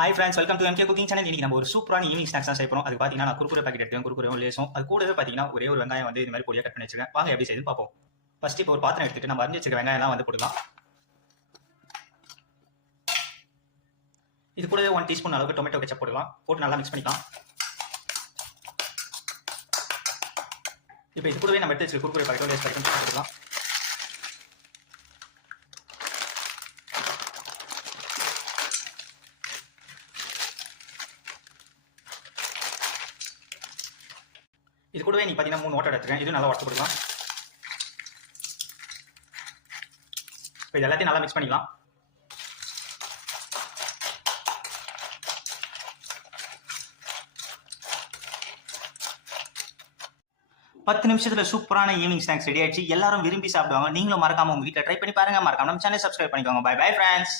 Hi friends, welcome to MK cooking channel. இன்னைக்கு நம்ம ஒரு சூப்பரான ஈவினிங் ஸ்நாக்ஸ் தான் செய்யறோம். அது பார்த்தீங்கன்னா நான் குறுக்குற பாக்கெட் எடுத்துக்கேன், குறுக்குறவும் லேசும். அது கூடவே பார்த்தீங்கன்னா ஒரே ஒரு வெங்காயம் வந்து இது மாதிரி பொடியாக கட் பண்ணி வச்சிருக்கேன். வாங்க எப்படி செய்யுதுன்னு பார்ப்போம். ஃபர்ஸ்ட் இப்போ ஒரு பாத்திரம் எடுத்துட்டு நம்ம அரிஞ்சு வச்சிருக்க வெங்காயம் எல்லாம் வந்து போட்டுக்கலாம். இது கூடவே 1 டீஸ்பூன் அளவுக்கு டொமேட்டோ கெச்சப் போடலாம். போட்டு நல்லா மிக்ஸ் பண்ணிக்கலாம். இப்போ இது கூடவே நம்ம எடுத்து வச்சிருக்க குறுக்குற பாக்கெட்டோட லேஸ் பாக்கெட் போட்டுக்கலாம். இது கூடவே நீ பார்த்தீங்கன்னா 3 ஓட்டை எடுத்துக்கேன். இது நல்லா உடச்சு கொடுக்கலாம். இப்போ இது எல்லாத்தையும் நல்லா மிக்ஸ் பண்ணிக்கலாம். பத்து நிமிஷத்துல சூப்பரான ஈவினிங் ஸ்நாக்ஸ் ரெடி ஆயிடுச்சு. எல்லாரும் விரும்பி சாப்பிடுவாங்க. நீங்களும் மறக்காம உங்க வீட்டில் ட்ரை பண்ணி பாருங்க. மறக்காம நம்ம சேனல் சப்ஸ்கிரைப் பண்ணிக்கோங்க. Bye bye friends.